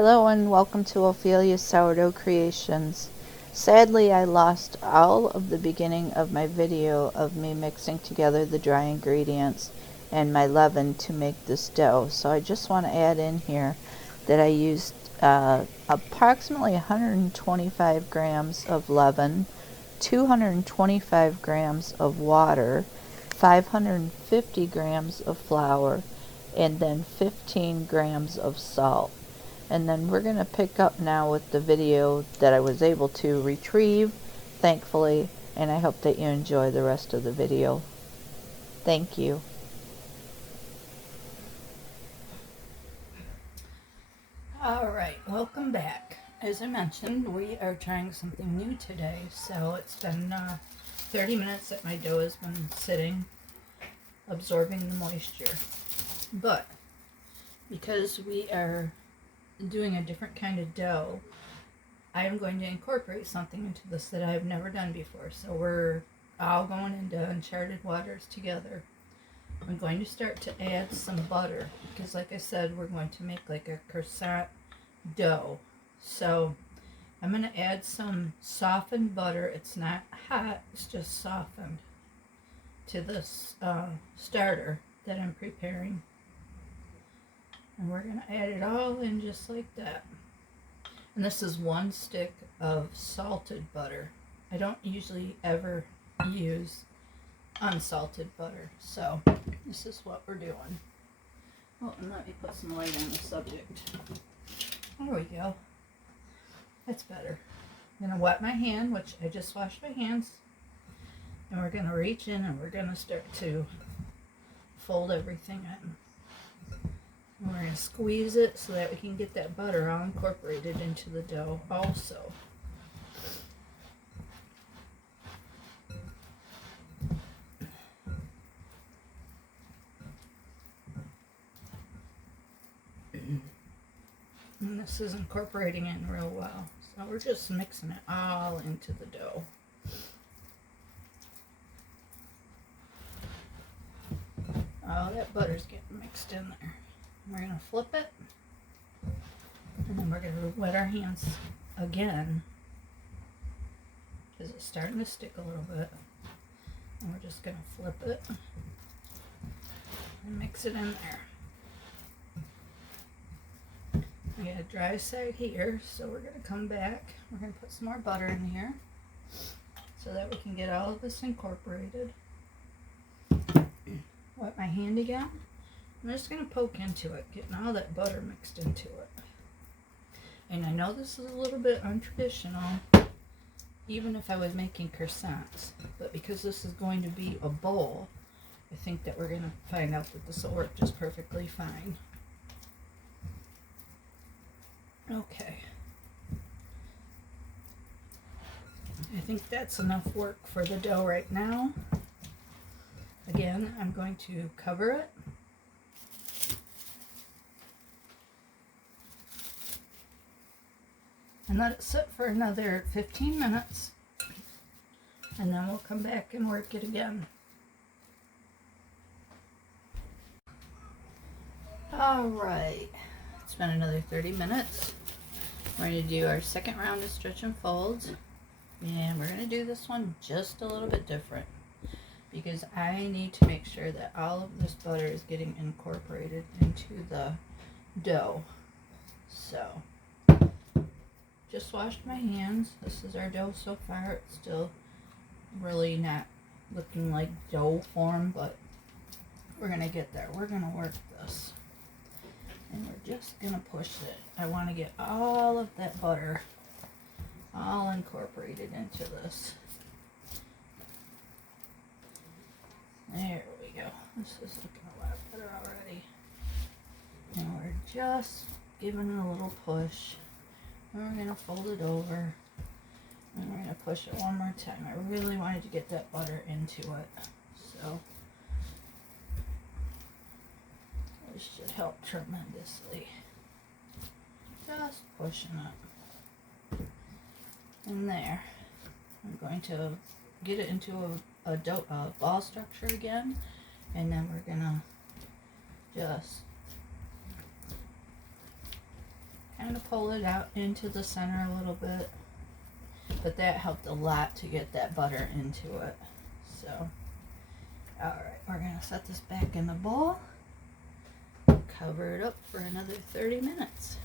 Hello and welcome to Ophelia's Sourdough Creations. Sadly, I lost all of the beginning of my video of me mixing together the dry ingredients and my leaven to make this dough. So I just want to add in here that I used approximately 125 grams of leaven, 225 grams of water, 550 grams of flour, and then 15 grams of salt. And then we're going to pick up now with the video that I was able to retrieve, thankfully, and I hope that you enjoy the rest of the video. Thank you. Alright, welcome back. As I mentioned, we are trying something new today. So it's been 30 minutes that my dough has been sitting, absorbing the moisture. But because we are doing a different kind of dough, I am going to incorporate something into this that I've never done before. So we're all going into uncharted waters together. I'm going to start to add some butter because, like I said, we're going to make like a croissant dough. So I'm going to add some softened butter. It's not hot, it's just softened to this starter that I'm preparing. And we're going to add it all in just like that. And this is 1 stick of salted butter. I don't usually ever use unsalted butter. So this is what we're doing. Oh, and let me put some light on the subject. There we go. That's better. I'm going to wet my hand, which I just washed my hands. And we're going to reach in and we're going to start to fold everything in. And we're going to squeeze it so that we can get that butter all incorporated into the dough also. And this is incorporating in real well. So we're just mixing it all into the dough. Oh, that butter's getting mixed in there. We're going to flip it, and then we're going to wet our hands again because it's starting to stick a little bit. And we're just going to flip it and mix it in there. We got a dry side here, so we're going to come back. We're going to put some more butter in here so that we can get all of this incorporated. Wet my hand again. I'm just going to poke into it, getting all that butter mixed into it. And I know this is a little bit untraditional, even if I was making croissants. But because this is going to be a bowl, I think that we're going to find out that this will work just perfectly fine. Okay. I think that's enough work for the dough right now. Again, I'm going to cover it. And let it sit for another 15 minutes. And then we'll come back and work it again. Alright, it's been another 30 minutes. We're going to do our second round of stretch and folds. And we're going to do this one just a little bit different, because I need to make sure that all of this butter is getting incorporated into the dough. So, just washed my hands. This is our dough so far. It's still really not looking like dough form, but we're going to get there. We're going to work this. And we're just going to push it. I want to get all of that butter all incorporated into this. There we go. This is looking a lot better already. And we're just giving it a little push. And we're going to fold it over. And we're going to push it one more time. I really wanted to get that butter into it. So this should help tremendously. Just pushing it. And there. I'm going to get it into a ball structure again, and then we're gonna just kind of pull it out into the center a little bit. But that helped a lot to get that butter into it. So, alright, we're going to set this back in the bowl. Cover it up for another 30 minutes.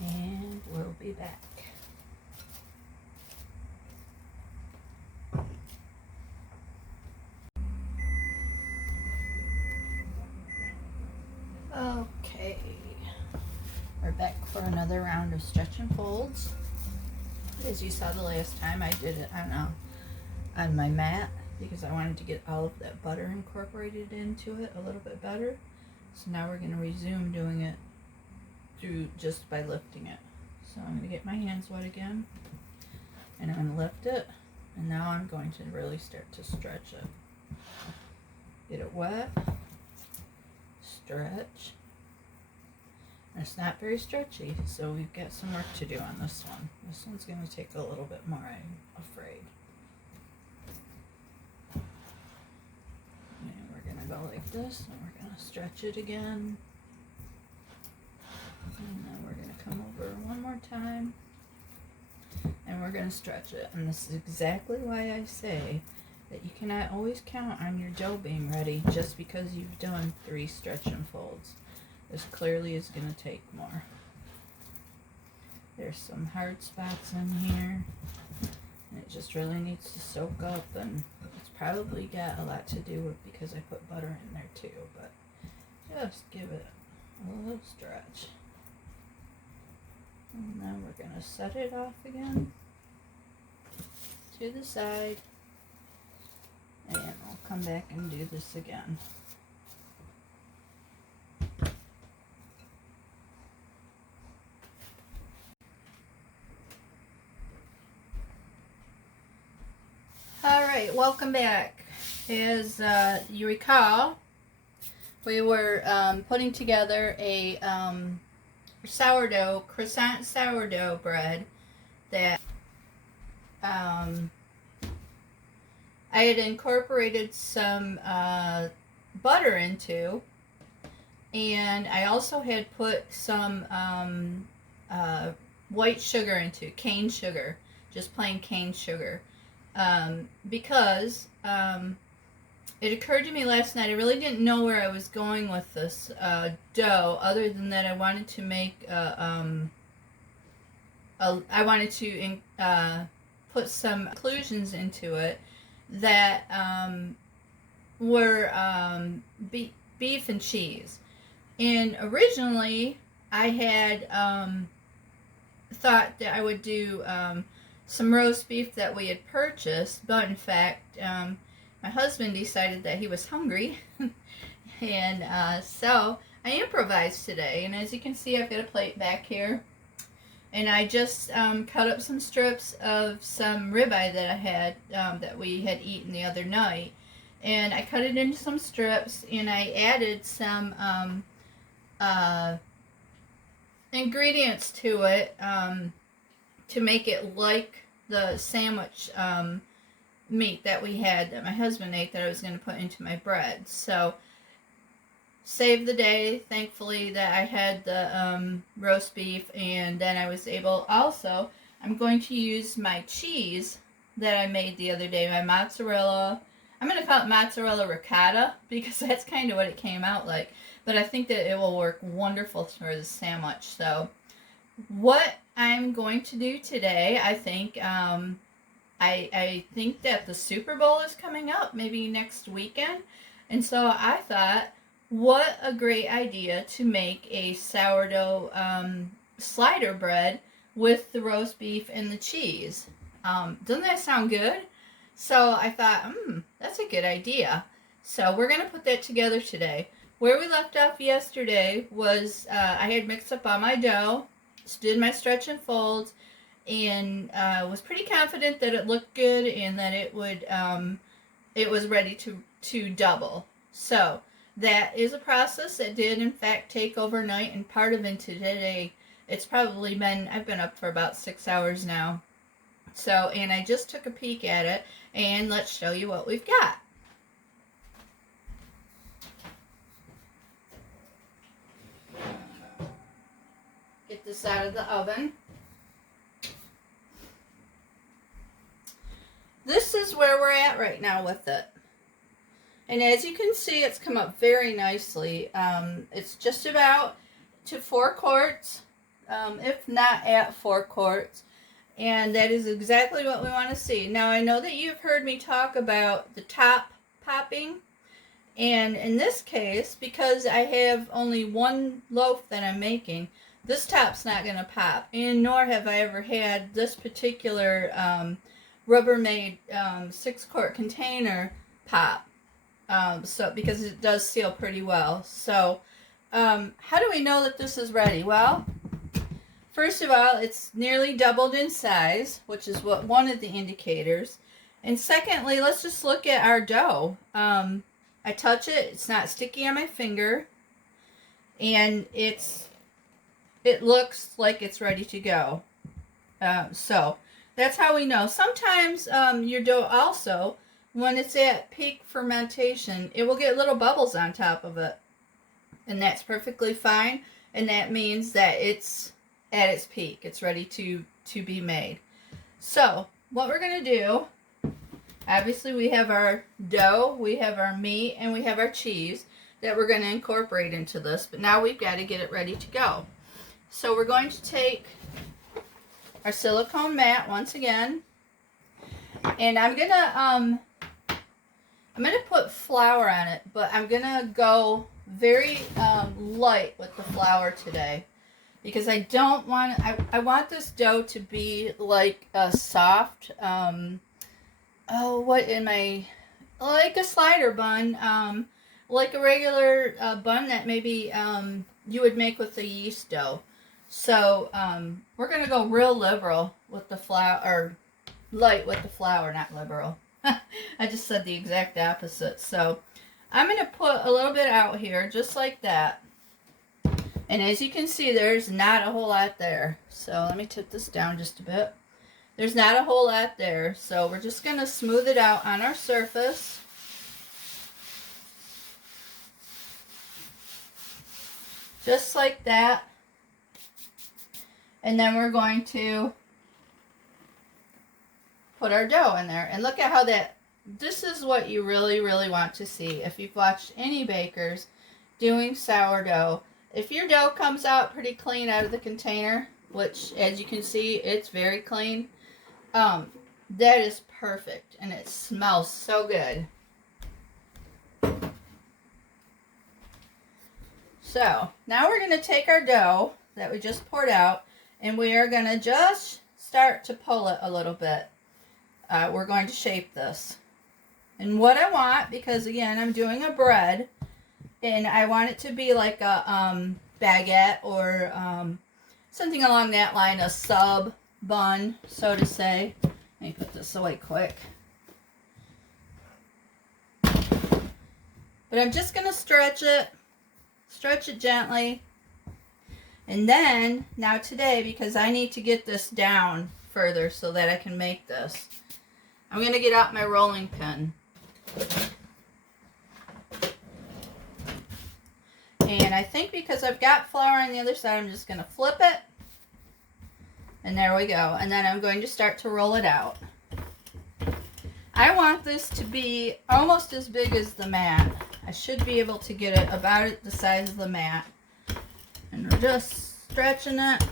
And we'll be back. Okay, we're back for another round of stretch and folds. As you saw the last time, I did it on my mat because I wanted to get all of that butter incorporated into it a little bit better. So now we're going to resume doing it through just by lifting it. So I'm going to get my hands wet again, and I'm going to lift it, and now I'm going to really start to stretch it. Get it wet. Stretch. And it's not very stretchy, so we've got some work to do on this one. This one's going to take a little bit more, I'm afraid. And we're going to go like this, and we're going to stretch it again. And then we're going to come over one more time, and we're going to stretch it. And this is exactly why I say that you cannot always count on your dough being ready just because you've done 3 stretch and folds. This clearly is going to take more. There's some hard spots in here, and it just really needs to soak up, and it's probably got a lot to do with because I put butter in there too, but just give it a little stretch. And then we're going to set it off again to the side. And I'll come back and do this again. Alright, welcome back. As you recall, we were putting together a Cresant sourdough bread that I had incorporated some butter into, and I also had put some white sugar into, cane sugar, just plain cane sugar, because it occurred to me last night, I really didn't know where I was going with this dough, other than that I wanted to make I wanted to put some inclusions into it that were beef and cheese. And originally I had thought that I would do some roast beef that we had purchased, but in fact my husband decided that he was hungry and so I improvised today. And as you can see, I've got a plate back here, and I just cut up some strips of some ribeye that I had that we had eaten the other night, and I cut it into some strips, and I added some ingredients to it to make it like the sandwich meat that we had, that my husband ate, that I was going to put into my bread. So saved the day, thankfully, that I had the roast beef, and then I was able, also, I'm going to use my cheese that I made the other day, my mozzarella. I'm going to call it mozzarella ricotta because that's kind of what it came out like, but I think that it will work wonderful for the sandwich. So what I'm going to do today, I think, I think that the Super Bowl is coming up, maybe next weekend, and so I thought, what a great idea to make a sourdough slider bread with the roast beef and the cheese. Doesn't that sound good? So I thought, that's a good idea. So we're going to put that together today. Where we left off yesterday was I had mixed up all my dough, did my stretch and folds, and was pretty confident that it looked good and that it would it was ready to double. So that is a process that did in fact take overnight, and part of it today, it's probably been, I've been up for about 6 hours now. So, and I just took a peek at it, and let's show you what we've got. get this out of the oven. This is where we're at right now with it. And as you can see, it's come up very nicely. It's just about to 4 quarts, if not at 4 quarts. And that is exactly what we want to see. Now, I know that you've heard me talk about the top popping. And in this case, because I have only one loaf that I'm making, this top's not going to pop. And nor have I ever had this particular Rubbermaid 6-quart container pop. So because it does seal pretty well. So how do we know that this is ready? Well, first of all, it's nearly doubled in size, which is what one of the indicators. And secondly, let's just look at our dough. I touch it, it's not sticky on my finger, and it looks like it's ready to go. So that's how we know. Sometimes your dough also, when it's at peak fermentation, it will get little bubbles on top of it. And that's perfectly fine. And that means that it's at its peak. It's ready to be made. So what we're going to do, obviously we have our dough, we have our meat, and we have our cheese that we're going to incorporate into this. But now we've got to get it ready to go. So we're going to take our silicone mat once again. And I'm going to put flour on it, but I'm going to go very light with the flour today. Because I don't want, I want this dough to be like a soft, like a slider bun, like a regular bun that maybe you would make with the yeast dough. So we're going to go real liberal with the flour, or light with the flour, not liberal. I just said the exact opposite. So I'm going to put a little bit out here, just like that. And as you can see, there's not a whole lot there. So let me tip this down just a bit. There's not a whole lot there. So we're just going to smooth it out on our surface. Just like that. And then we're going to put our dough in there. And look at how this is what you really, really want to see. If you've watched any bakers doing sourdough, if your dough comes out pretty clean out of the container, which as you can see, it's very clean, that is perfect. And it smells so good. So now we're going to take our dough that we just poured out, and we are going to just start to pull it a little bit. We're going to shape this. And what I want, because again, I'm doing a bread, and I want it to be like a baguette or something along that line, a sub bun, so to say. Let me put this away quick. But I'm just going to stretch it gently. And then, now today, because I need to get this down further so that I can make this, I'm going to get out my rolling pin. And I think because I've got flour on the other side, I'm just going to flip it. And there we go. And then I'm going to start to roll it out. I want this to be almost as big as the mat. I should be able to get it about the size of the mat. And we're just stretching it,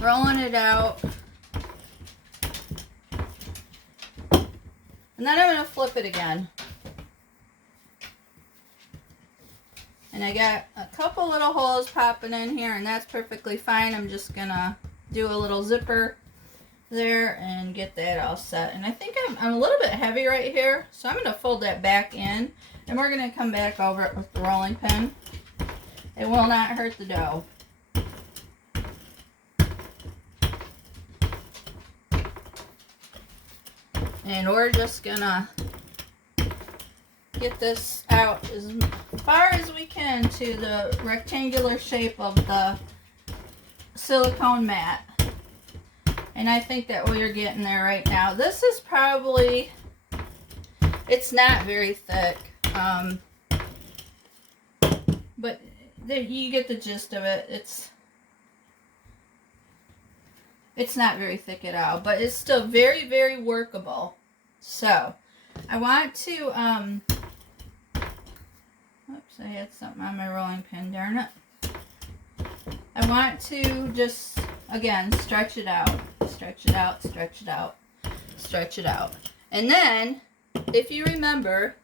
rolling it out. And then I'm going to flip it again. And I got a couple little holes popping in here, and that's perfectly fine. I'm just going to do a little zipper there and get that all set. And I think I'm a little bit heavy right here, so I'm going to fold that back in, and we're going to come back over it with the rolling pin. It will not hurt the dough. And we're just going to get this out as far as we can to the rectangular shape of the silicone mat. And I think that we're getting there right now. This is probably, it's not very thick, but you get the gist of it. It's not very thick at all, but it's still very, very workable. So, I want to, oops, I had something on my rolling pin, darn it. I want to just, again, stretch it out, stretch it out, stretch it out, stretch it out. And then, if you remember,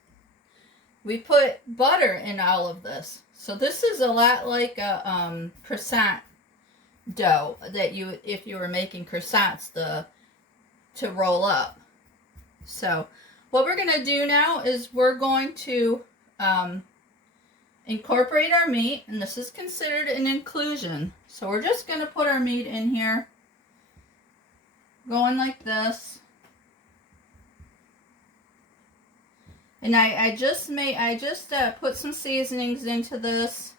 we put butter in all of this. So this is a lot like a croissant dough that you, if you were making croissants to roll up. So what we're going to do now is we're going to incorporate our meat, and this is considered an inclusion. So we're just going to put our meat in here, going like this. And I just put some seasonings into this,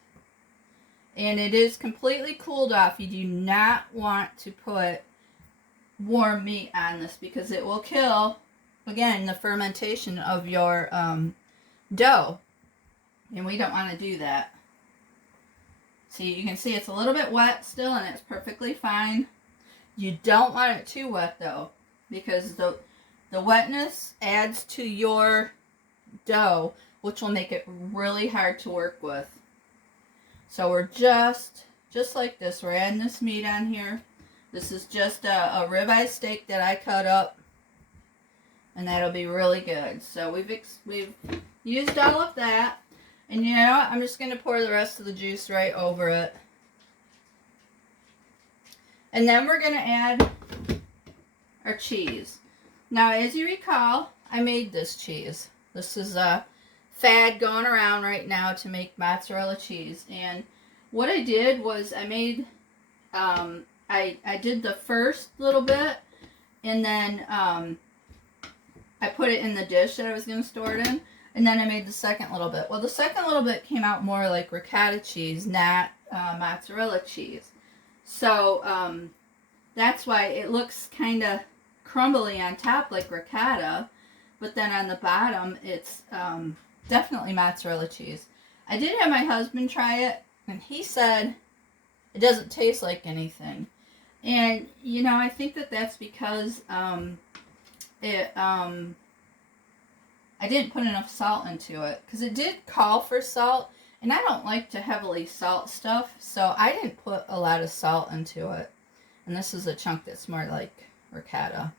and it is completely cooled off. You do not want to put warm meat on this because it will kill, again, the fermentation of your dough, and we don't want to do that. See, you can see it's a little bit wet still, and it's perfectly fine. You don't want it too wet though, because the wetness adds to your dough, which will make it really hard to work with. So we're just like this. We're adding this meat on here. This is just a ribeye steak that I cut up, and that'll be really good. So we've used all of that, and you know what? I'm just going to pour the rest of the juice right over it. And then we're going to add our cheese. Now, as you recall, I made this cheese. This is a fad going around right now to make mozzarella cheese. And what I did was I made, I did the first little bit, and then I put it in the dish that I was going to store it in. And then I made the second little bit. Well, the second little bit came out more like ricotta cheese, not mozzarella cheese. So that's why it looks kind of crumbly on top like ricotta. But then on the bottom, it's definitely mozzarella cheese. I did have my husband try it, and he said it doesn't taste like anything. And, you know, I think that that's because I didn't put enough salt into it. Because it did call for salt, and I don't like to heavily salt stuff, so I didn't put a lot of salt into it. And this is a chunk that's more like ricotta.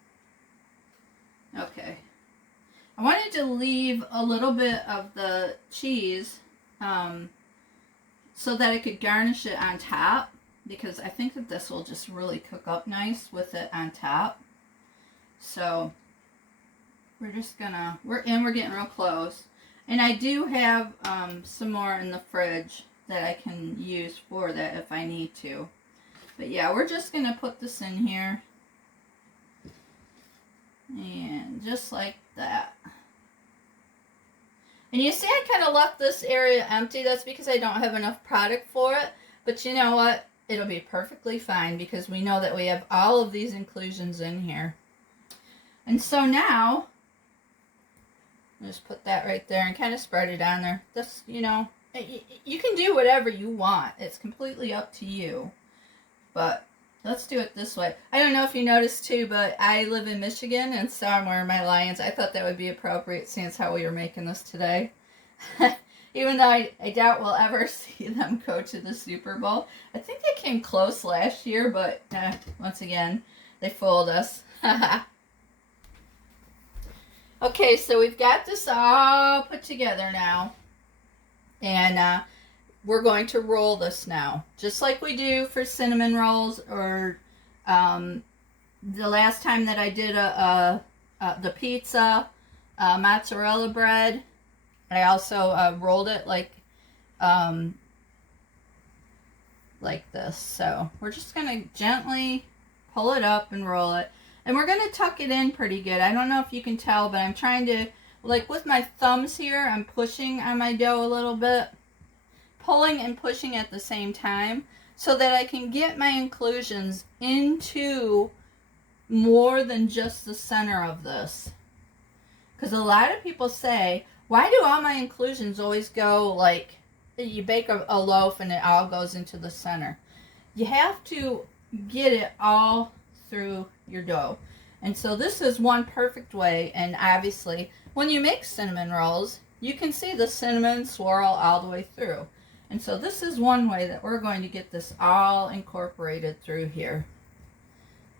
Okay. I wanted to leave a little bit of the cheese so that I could garnish it on top, because I think that this will just really cook up nice with it on top. So we're just gonna, we're getting real close. And I do have some more in the fridge that I can use for that if I need to. But yeah, we're just gonna put this in here. And just like that. And you see I kind of left this area empty. That's because I don't have enough product for it. But you know what? It'll be perfectly fine because we know that we have all of these inclusions in here. And so now, just put that right there and kind of spread it on there. This, you know, you can do whatever you want. It's completely up to you. But let's do it this way. I don't know if you noticed too, but I live in Michigan, and so I'm wearing my Lions. I thought that would be appropriate since how we were making this today. Even though I doubt we'll ever see them go to the Super Bowl. I think they came close last year, but once again, they fooled us. Okay, so we've got this all put together now. And we're going to roll this now, just like we do for cinnamon rolls, or the last time that I did the pizza mozzarella bread. I also rolled it like this. So we're just gonna gently pull it up and roll it, and we're gonna tuck it in pretty good. I don't know if you can tell, but I'm trying to, like with my thumbs here, I'm pushing on my dough a little bit. Pulling and pushing at the same time so that I can get my inclusions into more than just the center of this. Because a lot of people say, why do all my inclusions always go like, you bake a loaf and it all goes into the center? You have to get it all through your dough. And so this is one perfect way, and obviously when you make cinnamon rolls, you can see the cinnamon swirl all the way through. And so this is one way that we're going to get this all incorporated through here.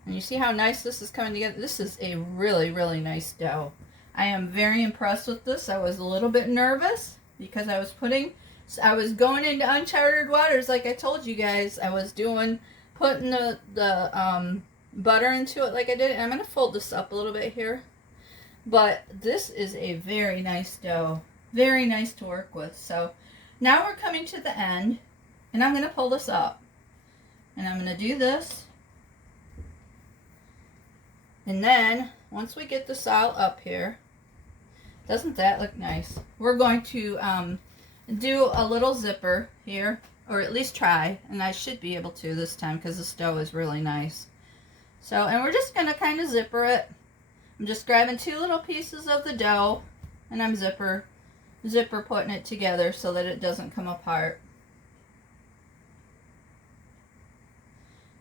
And you see how nice this is coming together? This is a really, really nice dough. I am very impressed with this. I was a little bit nervous because I was going into uncharted waters, like I told you guys. I was putting the butter into it like I did. And I'm going to fold this up a little bit here. But this is a very nice dough. Very nice to work with. So now we're coming to the end, and I'm going to pull this up. And I'm going to do this. And then, once we get this all up here, doesn't that look nice? We're going to do a little zipper here, or at least try, and I should be able to this time because this dough is really nice. So, and we're just going to kind of zipper it. I'm just grabbing 2 little pieces of the dough, and I'm zipper putting it together so that it doesn't come apart.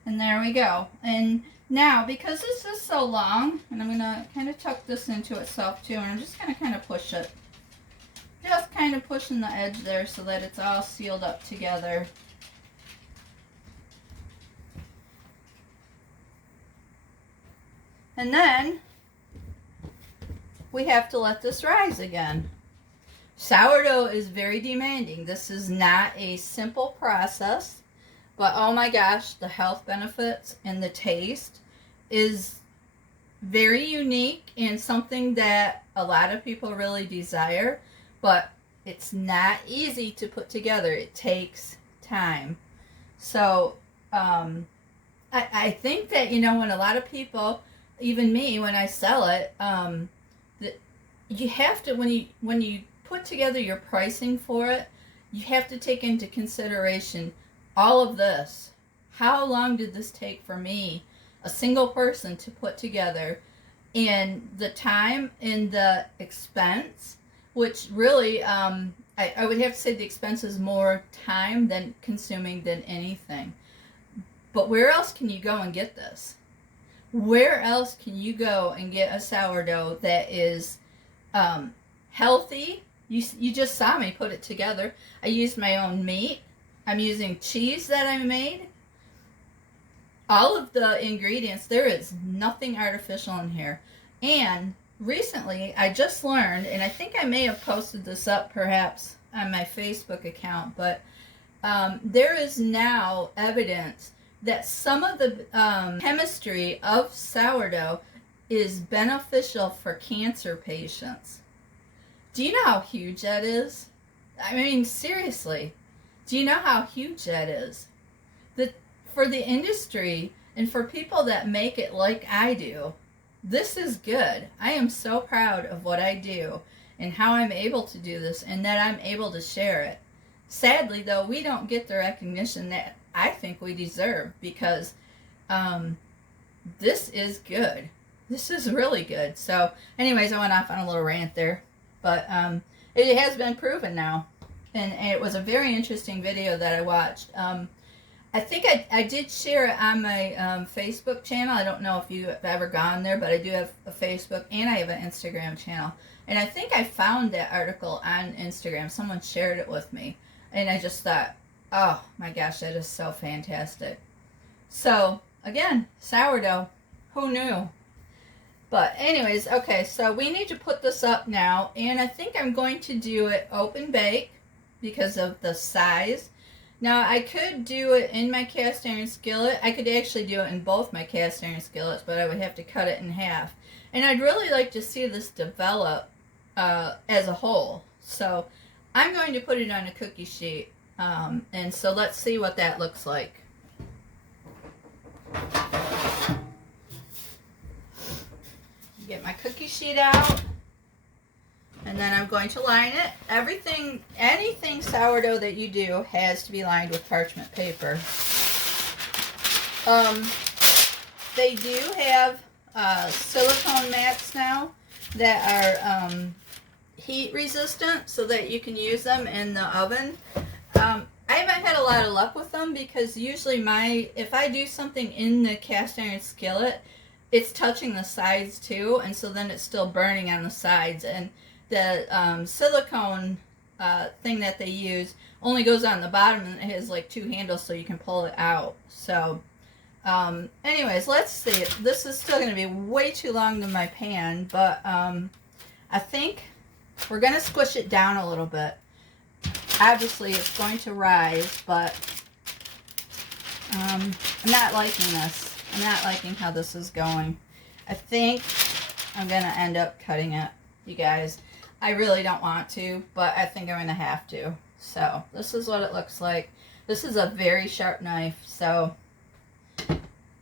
And there we go. And now, because this is so long, and I'm going to kind of tuck this into itself too, and I'm just going to kind of push it. Just kind of pushing the edge there so that it's all sealed up together. And then we have to let this rise again. Sourdough is very demanding. This is not a simple process. But oh my gosh, the health benefits and the taste is very unique and something that a lot of people really desire. But it's not easy to put together. It takes time. So I think that, you know, when a lot of people, even me, when I sell it, that you have to, when you put together your pricing for it, you have to take into consideration all of this. How long did this take for me, a single person, to put together? And the time and the expense, which really, I would have to say the expense is more time than consuming than anything. But where else can you go and get this? Where else can you go and get a sourdough that is healthy? You just saw me put it together. I used my own meat. I'm using cheese that I made. All of the ingredients, there is nothing artificial in here. And recently, I just learned, and I think I may have posted this up perhaps on my Facebook account, but there is now evidence that some of the chemistry of sourdough is beneficial for cancer patients. Do you know how huge that is? I mean, seriously. Do you know how huge that is? For the industry and for people that make it like I do, this is good. I am so proud of what I do and how I'm able to do this and that I'm able to share it. Sadly, though, we don't get the recognition that I think we deserve because this is good. This is really good. So, anyways, I went off on a little rant there. But it has been proven now. And it was a very interesting video that I watched. I think I did share it on my Facebook channel. I don't know if you've ever gone there, but I do have a Facebook and I have an Instagram channel. And I think I found that article on Instagram. Someone shared it with me. And I just thought, oh my gosh, that is so fantastic. So, again, sourdough. Who knew? But anyways, okay, so we need to put this up now. And I think I'm going to do it open bake because of the size. Now, I could do it in my cast iron skillet. I could actually do it in both my cast iron skillets, but I would have to cut it in half. And I'd really like to see this develop as a whole. So I'm going to put it on a cookie sheet. And so let's see what that looks like. Get my cookie sheet out. And then I'm going to line it. Anything sourdough that you do has to be lined with parchment paper. They do have silicone mats now that are heat resistant so that you can use them in the oven. I haven't had a lot of luck with them because usually if I do something in the cast iron skillet, it's touching the sides too, and so then it's still burning on the sides. And the silicone thing that they use only goes on the bottom, and it has like 2 handles so you can pull it out. So anyways, let's see. This is still going to be way too long to my pan, but I think we're going to squish it down a little bit. Obviously, it's going to rise, but I'm not liking this. I'm not liking how this is going. I think I'm going to end up cutting it, you guys. I really don't want to, but I think I'm going to have to. So, this is what it looks like. This is a very sharp knife, so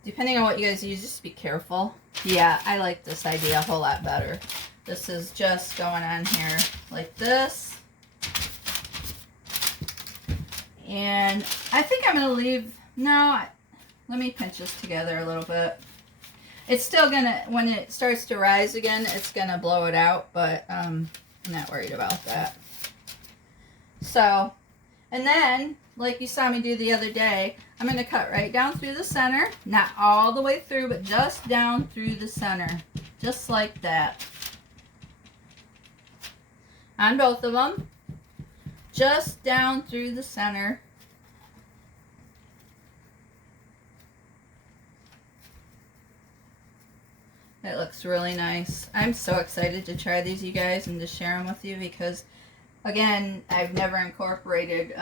depending on what you guys use, just be careful. Yeah, I like this idea a whole lot better. This is just going on here like this. And I think I'm going to leave, no, let me pinch this together a little bit. It's still going to, when it starts to rise again, it's going to blow it out, but I'm not worried about that. So, and then, like you saw me do the other day, I'm going to cut right down through the center. Not all the way through, but just down through the center. Just like that. On both of them. Just down through the center. It looks really nice. I'm so excited to try these, you guys, and to share them with you because, again, I've never incorporated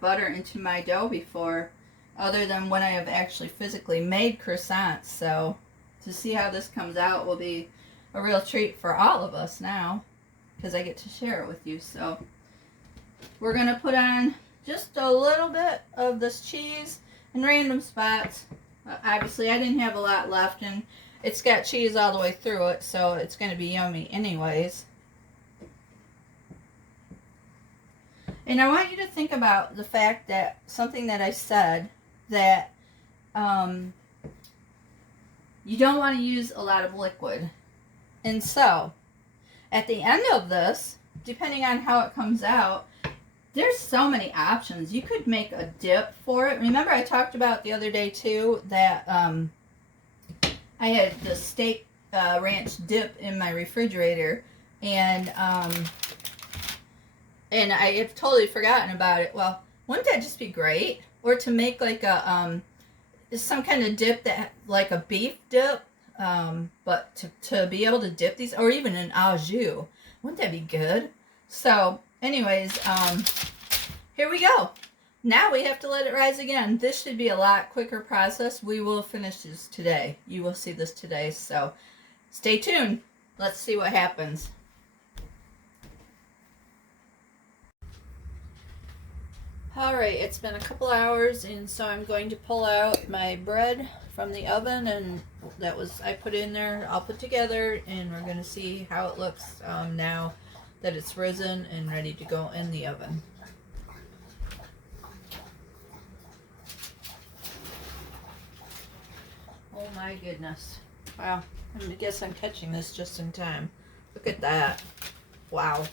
butter into my dough before, other than when I have actually physically made croissants. So to see how this comes out will be a real treat for all of us now, because I get to share it with you. So we're going to put on just a little bit of this cheese in random spots. Obviously, I didn't have a lot left, and it's got cheese all the way through it, so it's going to be yummy anyways. And I want you to think about the fact that something that I said, that you don't want to use a lot of liquid. And so, at the end of this, depending on how it comes out, there's so many options. You could make a dip for it. Remember I talked about the other day too that I had the steak ranch dip in my refrigerator, and I had totally forgotten about it. Well, wouldn't that just be great? Or to make like a some kind of dip that, like a beef dip, but to be able to dip these, or even an au jus. Wouldn't that be good? So, anyways, here we go. Now we have to let it rise again. This should be a lot quicker process. We will finish this today. You will see this today, so stay tuned. Let's see what happens. Alright, it's been a couple hours, and so I'm going to pull out my bread from the oven, and I put in there, I'll put together, and we're going to see how it looks now that it's risen and ready to go in the oven. Oh my goodness. Wow. I guess I'm catching this just in time. Look at that. Wow.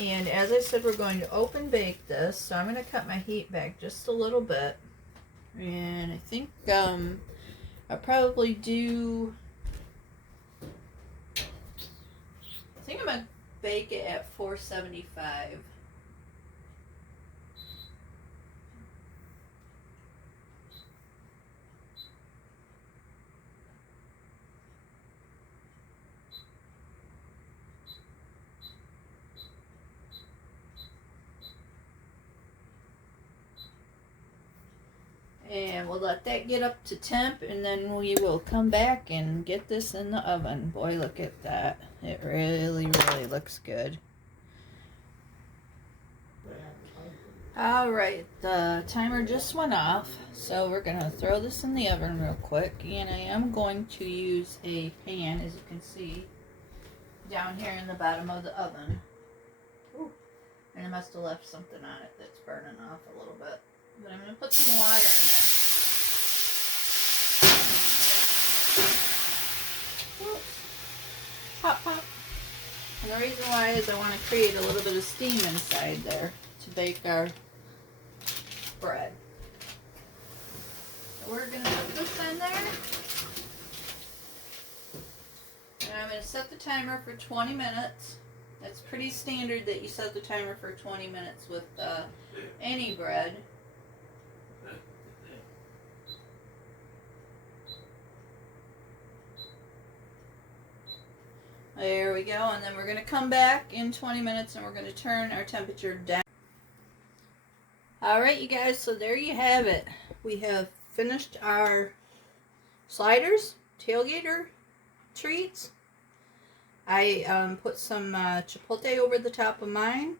And as I said, we're going to open bake this, so I'm going to cut my heat back just a little bit. And I think I'll probably do, I think I'm going to bake it at 475. And we'll let that get up to temp, and then we will come back and get this in the oven. Boy, look at that. It really, really looks good. Alright, the timer just went off, so we're going to throw this in the oven real quick. And I am going to use a pan, as you can see, down here in the bottom of the oven. Ooh, and I must have left something on it that's burning off a little bit. But I'm going to put some water in there. Oops. Pop, pop. And the reason why is I want to create a little bit of steam inside there, to bake our bread. So we're going to put this in there. And I'm going to set the timer for 20 minutes. That's pretty standard that you set the timer for 20 minutes with any bread. There we go, and then we're going to come back in 20 minutes and we're going to turn our temperature down. Alright you guys, so there you have it. We have finished our sliders, tailgater treats. I put some chipotle over the top of mine.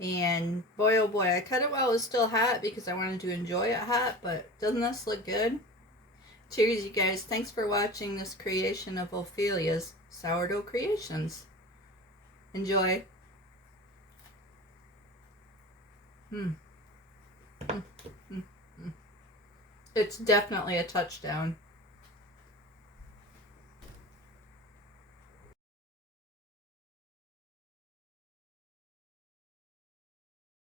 And boy oh boy, I cut it while it was still hot because I wanted to enjoy it hot, but doesn't this look good? Cheers you guys, thanks for watching this creation of Ophelia's Sourdough Creations. Enjoy. It's definitely a touchdown.